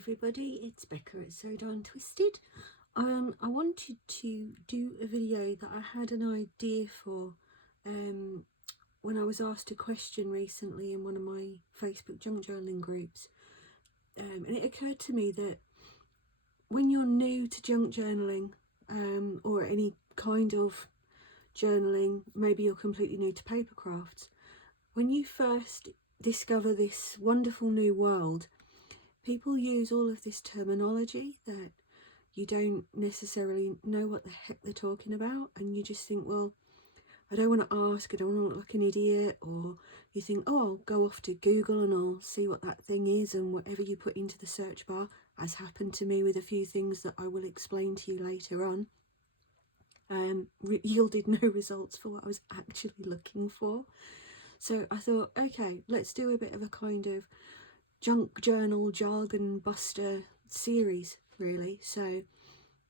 everybody, it's Becca at So Darn Twisted. I wanted to do a video that I had an idea for when I was asked a question recently in one of my Facebook junk journaling groups, and it occurred to me that when you're new to junk journaling or any kind of journaling, maybe you're completely new to paper crafts, when you first discover this wonderful new world, people use all of this terminology that you don't necessarily know what the heck they're talking about, and you just think, well, I don't want to ask, I don't want to look like an idiot, or you think, oh, I'll go off to Google and I'll see what that thing is, and whatever you put into the search bar, as happened to me with a few things that I will explain to you later on, yielded no results for what I was actually looking for. So I thought, okay, let's do a bit of a kind of junk journal jargon buster series, really. So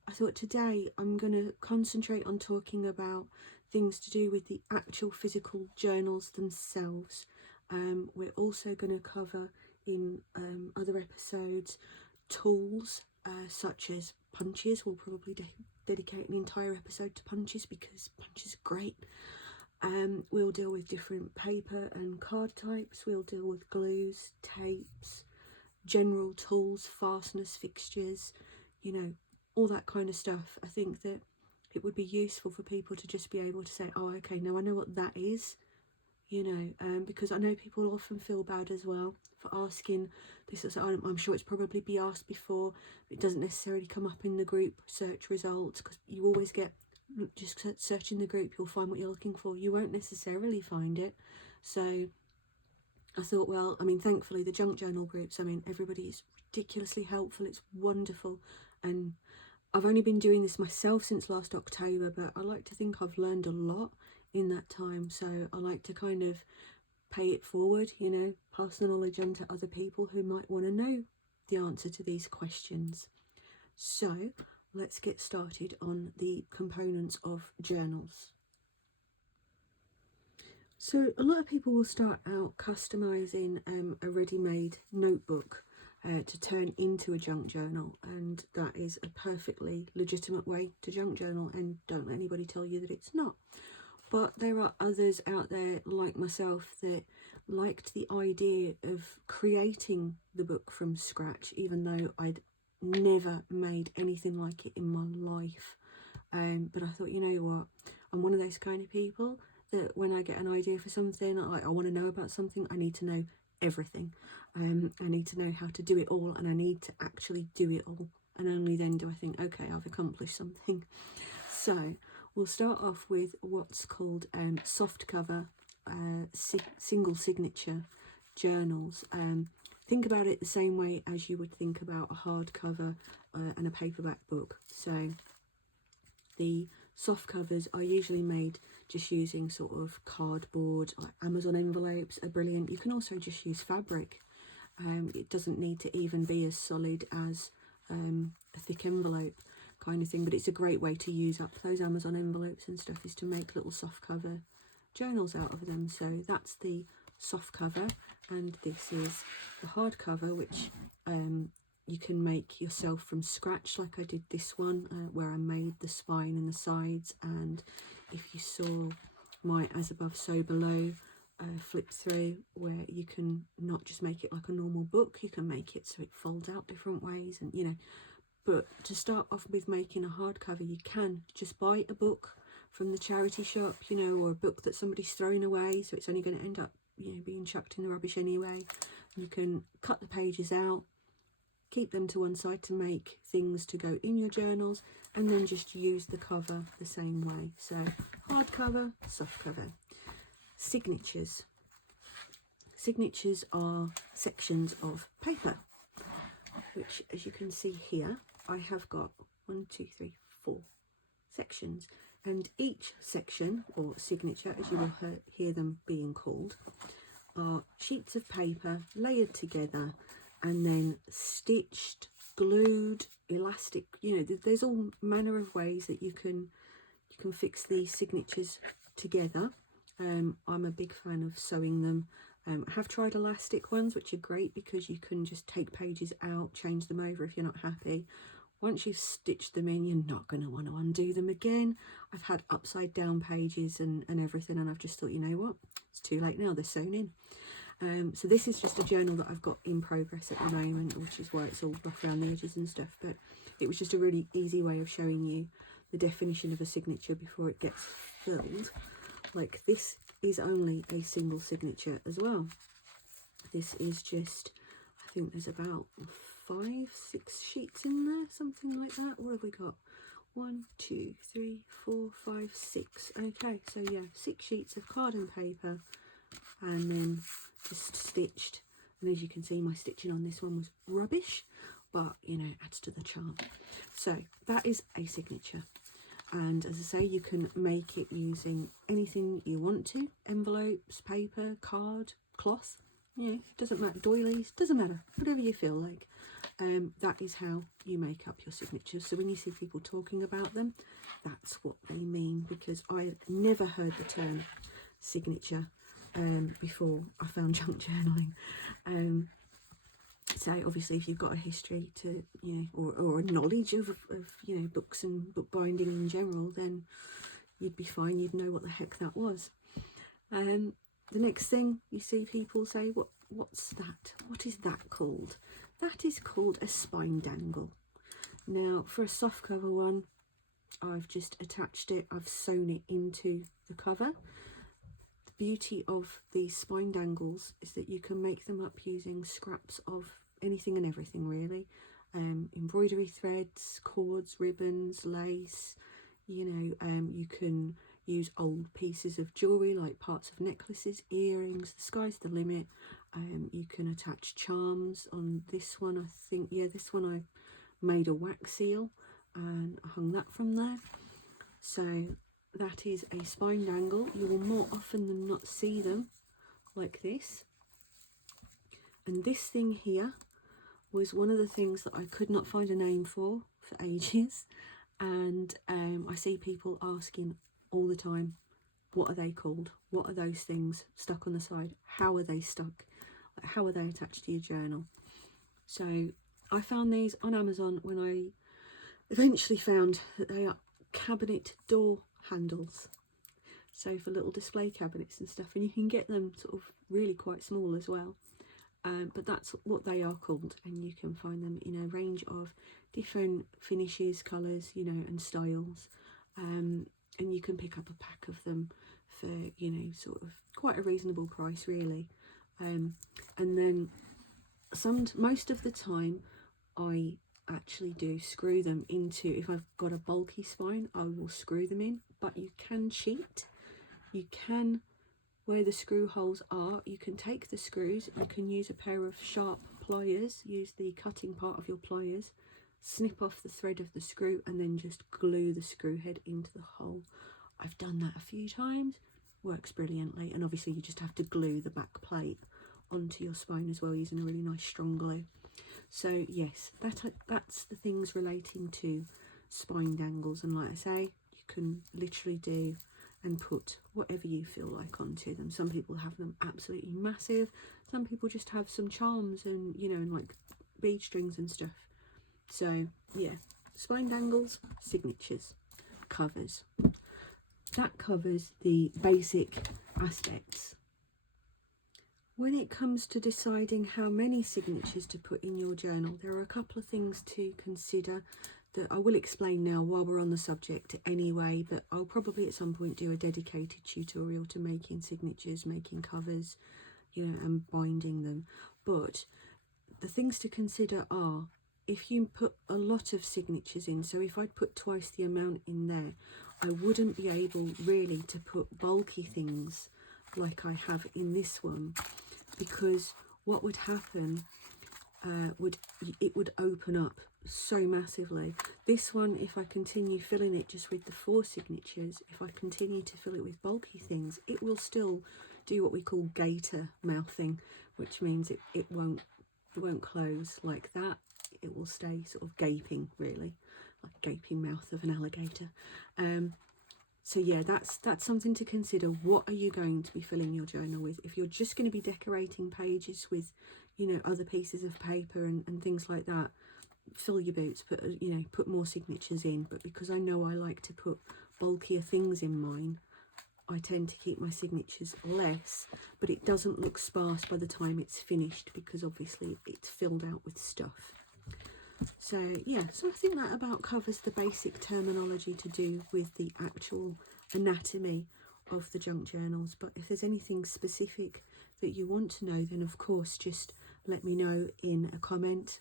I thought today I'm going to concentrate on talking about things to do with the actual physical journals themselves. We're also going to cover in other episodes tools such as punches. We'll probably dedicate an entire episode to punches because punches are great. We'll deal with different paper and card types. We'll deal with glues, tapes, general tools, fasteners, fixtures, you know, all that kind of stuff. I think that it would be useful for people to just be able to say, oh, okay, now I know what that is, you know, because I know people often feel bad as well for asking this. I'm sure it's probably been asked before. It doesn't necessarily come up in the group search results because you always get, just search in the group, you'll find what you're looking for. You won't necessarily find it. So I thought, well, I mean, thankfully the junk journal groups, I mean, everybody is ridiculously helpful. It's wonderful. And I've only been doing this myself since last October, but I like to think I've learned a lot in that time. So I like to kind of pay it forward, you know, pass the knowledge on to other people who might want to know the answer to these questions. So let's get started on the components of journals. So a lot of people will start out customizing a ready-made notebook to turn into a junk journal, and that is a perfectly legitimate way to junk journal, and don't let anybody tell you that it's not. But there are others out there like myself that liked the idea of creating the book from scratch, even though I'd never made anything like it in my life. But I thought, you know what, I'm one of those kind of people that when I get an idea for something, I want to know about something, I need to know everything. I need to know how to do it all, and I need to actually do it all, and only then do I think, okay, I've accomplished something. So we'll start off with what's called soft cover single signature journals. Think about it the same way as you would think about a hardcover and a paperback book. So the soft covers are usually made just using sort of cardboard. Like Amazon envelopes are brilliant. You can also just use fabric. It doesn't need to even be as solid as a thick envelope kind of thing, but it's a great way to use up those Amazon envelopes and stuff, is to make little soft cover journals out of them. So that's the soft cover, and this is the hard cover, which you can make yourself from scratch, like I did this one, where I made the spine and the sides. And if you saw my as above so below flip through, where you can not just make it like a normal book, you can make it so it folds out different ways, and you know. But to start off with making a hardcover, you can just buy a book from the charity shop, you know, or a book that somebody's throwing away, so it's only going to end up, you know, being chucked in the rubbish anyway. You can cut the pages out, keep them to one side to make things to go in your journals, and then just use the cover the same way. So hardcover, soft cover. Signatures. Signatures are sections of paper, which, as you can see here, I have got 1, 2, 3, 4 sections, and each section, or signature as you will hear them being called, are sheets of paper layered together and then stitched, glued, elastic. You know, there's all manner of ways that you can fix these signatures together. I'm a big fan of sewing them I have tried elastic ones, which are great because you can just take pages out, change them over if you're not happy. Once you've stitched them in, you're not going to want to undo them again. I've had upside down pages and everything, and I've just thought, you know what, it's too late now, they're sewn in. So this is just a journal that I've got in progress at the moment, which is why it's all rough around the edges and stuff, but it was just a really easy way of showing you the definition of a signature before it gets filled. Like, this is only a single signature as well. This is just, I think there's about 5, 6 sheets in there, something like that. What have we got? 1, 2, 3, 4, 5, 6. Okay, so yeah, 6 sheets of card and paper, and then just stitched. And as you can see, my stitching on this one was rubbish, but you know, it adds to the charm. So that is a signature, and as I say, you can make it using anything you want to: envelopes, paper, card, cloth, you know, doesn't matter, doilies, doesn't matter, whatever you feel like. That is how you make up your signatures. So when you see people talking about them, that's what they mean, because I never heard the term signature before I found junk journaling. So obviously, if you've got a history to, you know, or a knowledge of you know, books and bookbinding in general, then you'd be fine, you'd know what the heck that was. The next thing you see people say, what's that? What is that called? That is called a spine dangle. Now, for a soft cover one, I've just attached it, I've sewn it into the cover. The beauty of these spine dangles is that you can make them up using scraps of anything and everything, really. Embroidery threads, cords, ribbons, lace, you know, you can use old pieces of jewellery like parts of necklaces, earrings, the sky's the limit. You can attach charms on this one. I think, yeah, this one I made a wax seal and I hung that from there. So that is a spine dangle. You will more often than not see them like this. And this thing here was one of the things that I could not find a name for ages, and I see people asking all the time, what are they called? What are those things stuck on the side? How are they stuck? Like, how are they attached to your journal? So I found these on Amazon when I eventually found that they are cabinet door handles, so for little display cabinets and stuff, and you can get them sort of really quite small as well. But that's what they are called, and you can find them in a range of different finishes, colours, you know, and styles, and you can pick up a pack of them for, you know, sort of quite a reasonable price, really. And then most of the time I actually do screw them into, if I've got a bulky spine, I will screw them in, but you can cheat. You can, where the screw holes are, you can take the screws, you can use a pair of sharp pliers, use the cutting part of your pliers, snip off the thread of the screw, and then just glue the screw head into the hole. I've done that a few times, works brilliantly, and obviously you just have to glue the back plate onto your spine as well, using a really nice strong glue. So yes, that's the things relating to spine dangles, and like I say, you can literally do and put whatever you feel like onto them. Some people have them absolutely massive, some people just have some charms and, you know, and like bead strings and stuff. So yeah, spine dangles, signatures, covers. That covers the basic aspects. When it comes to deciding how many signatures to put in your journal, there are a couple of things to consider that I will explain now while we're on the subject anyway, but I'll probably at some point do a dedicated tutorial to making signatures, making covers, you know, and binding them. But the things to consider are, if you put a lot of signatures in, so if I'd put twice the amount in there, I wouldn't be able really to put bulky things like I have in this one, because what would happen, it would open up so massively. This one, if I continue filling it just with the 4 signatures, if I continue to fill it with bulky things, it will still do what we call gator mouthing, which means it won't close like that. It will stay sort of gaping, really, like gaping mouth of an alligator. So yeah, that's something to consider. What are you going to be filling your journal with? If you're just going to be decorating pages with, you know, other pieces of paper and things like that, fill your boots, put, you know, put more signatures in. But because I know I like to put bulkier things in mine, I tend to keep my signatures less, but it doesn't look sparse by the time it's finished because obviously it's filled out with stuff. So yeah, so I think that about covers the basic terminology to do with the actual anatomy of the junk journals. But if there's anything specific that you want to know, then of course just let me know in a comment.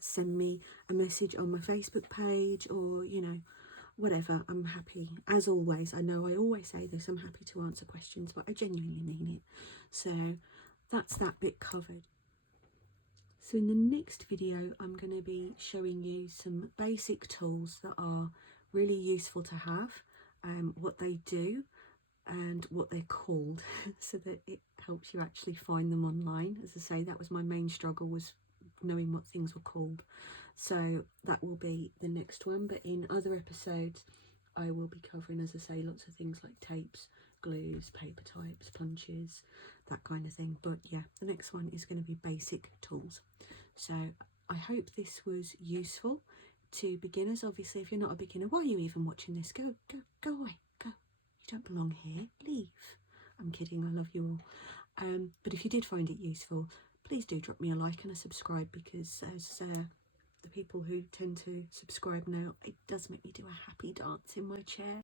Send me a message on my Facebook page, or, you know, whatever. I'm happy, as always. I know I always say this, I'm happy to answer questions, but I genuinely mean it. So that's that bit covered. So in the next video, I'm going to be showing you some basic tools that are really useful to have, what they do and what they're called, so that it helps you actually find them online. As I say, that was my main struggle, was knowing what things were called. So that will be the next one, but in other episodes I will be covering, as I say, lots of things like tapes, glues, paper types, punches, that kind of thing. But yeah, the next one is going to be basic tools. So I hope this was useful to beginners. Obviously, if you're not a beginner, why are you even watching this? Go away, go. You don't belong here, leave. I'm kidding, I love you all. But if you did find it useful, please do drop me a like and a subscribe, because as the people who tend to subscribe now, it does make me do a happy dance in my chair.